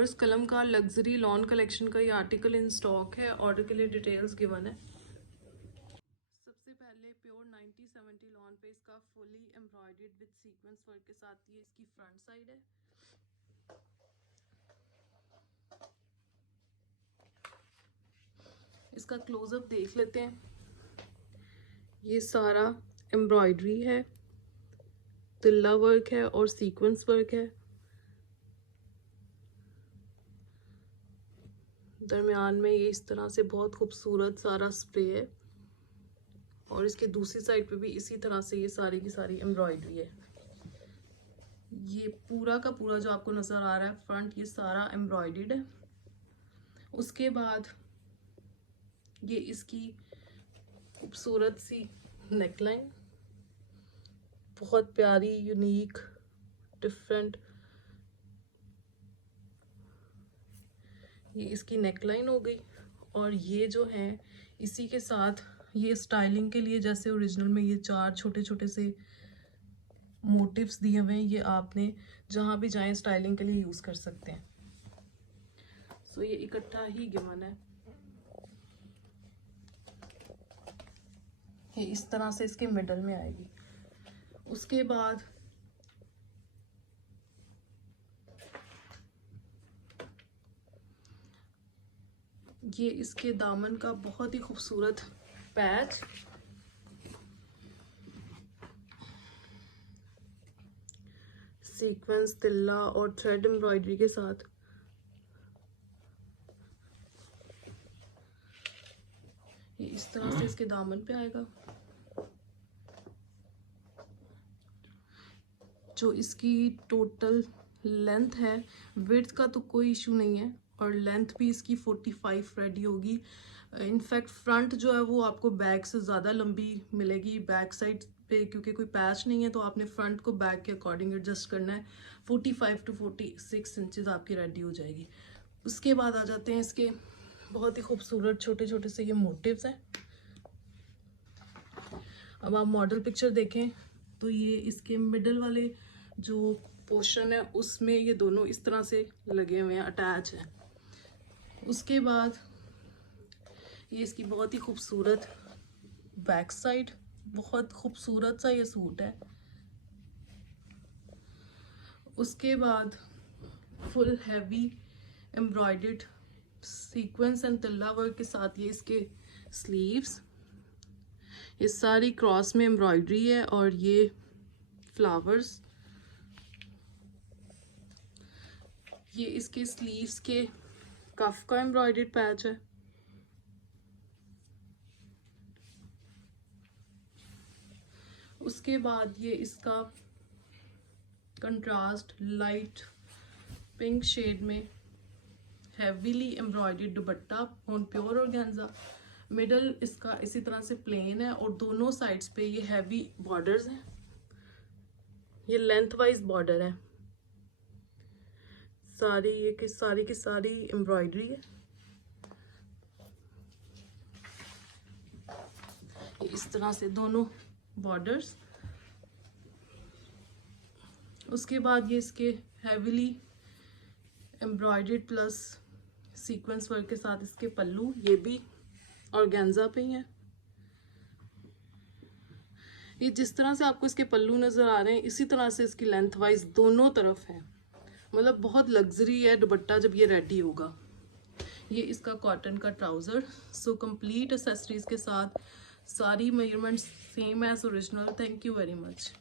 Viewers, कलम का luxury lawn collection का ये आर्टिकल इन स्टॉक है। ऑर्डर के लिए डिटेल्स गिवन है। सबसे पहले प्योर 90-70 लॉन पे इसका fully embroidered with sequence work के साथ ये इसकी फ्रंट साइड है। इसका क्लोजअप देख लेते हैं। ये सारा एम्ब्रॉयडरी है, तिल्ला वर्क है और सीक्वेंस वर्क है। दरमियान में ये इस तरह से बहुत खूबसूरत सारा स्प्रे है और इसके दूसरी साइड पे भी इसी तरह से ये सारी की सारी एम्ब्रॉयडरी है। ये पूरा का पूरा जो आपको नज़र आ रहा है फ्रंट, ये सारा एम्ब्रॉयडर्ड है। उसके बाद ये इसकी खूबसूरत सी नेकलाइन, बहुत प्यारी, यूनिक, डिफरेंट ये इसकी नेकलाइन हो गई। और ये जो है इसी के साथ ये स्टाइलिंग के लिए, जैसे ओरिजिनल में ये 4 छोटे छोटे से मोटिव्स दिए हुए हैं, ये आपने जहाँ भी जाएं स्टाइलिंग के लिए यूज़ कर सकते हैं। सो ये इकट्ठा ही गिवन है। ये इस तरह से इसके मिडल में आएगी। उसके बाद ये इसके दामन का बहुत ही खूबसूरत पैच, सीक्वेंस, तिल्ला और थ्रेड एम्ब्रॉयडरी के साथ। ये इस तरह से इसके दामन पे आएगा। जो इसकी टोटल लेंथ है, विड्थ का तो कोई इशू नहीं है और लेंथ भी इसकी 45 रेडी होगी। इनफैक्ट फ्रंट जो है वो आपको बैक से ज़्यादा लंबी मिलेगी। बैक साइड पे क्योंकि कोई पैच नहीं है तो आपने फ्रंट को बैक के अकॉर्डिंग एडजस्ट करना है। 45 to 46 इंचज़ आपकी रेडी हो जाएगी। उसके बाद आ जाते हैं इसके बहुत ही खूबसूरत छोटे छोटे से ये मोटिव्स हैं। अब आप मॉडल पिक्चर देखें तो ये इसके मिडल वाले जो पोर्शन है उसमें ये दोनों इस तरह से लगे हुए हैं, अटैच हैं। उसके बाद ये इसकी बहुत ही खूबसूरत बैक साइड, बहुत खूबसूरत सा ये सूट है। उसके बाद full heavy embroidered sequence and तिल्ला वर्क के साथ ये इसके स्लीव्स, ये सारी क्रॉस में एम्ब्रॉयडरी है और ये फ्लावर्स। ये इसके स्लीव्स के कफ का एम्ब्रॉयडर्ड पैच है। उसके बाद ये इसका कंट्रास्ट लाइट पिंक शेड में heavily embroidered dupatta on pure organza. Middle इसका इसी तरह से प्लेन है और दोनों साइड्स पे ये हैवी बॉर्डर्स हैं। ये लेंथ वाइज बॉर्डर है, सारी ये की सारी एम्ब्रॉयडरी है। ये इस तरह से दोनों बॉर्डर्स। उसके बाद ये इसके heavily embroidered plus sequence work के साथ इसके पल्लू, ये भी ऑर्गेन्जा पे ही है। ये जिस तरह से आपको इसके पल्लू नज़र आ रहे हैं इसी तरह से इसकी लेंथ वाइज दोनों तरफ है। मतलब बहुत लग्जरी है दुपट्टा जब ये रेडी होगा। ये इसका कॉटन का ट्राउज़र। सो कंप्लीट एक्सेसरीज के साथ सारी measurements same as original. Thank you very much.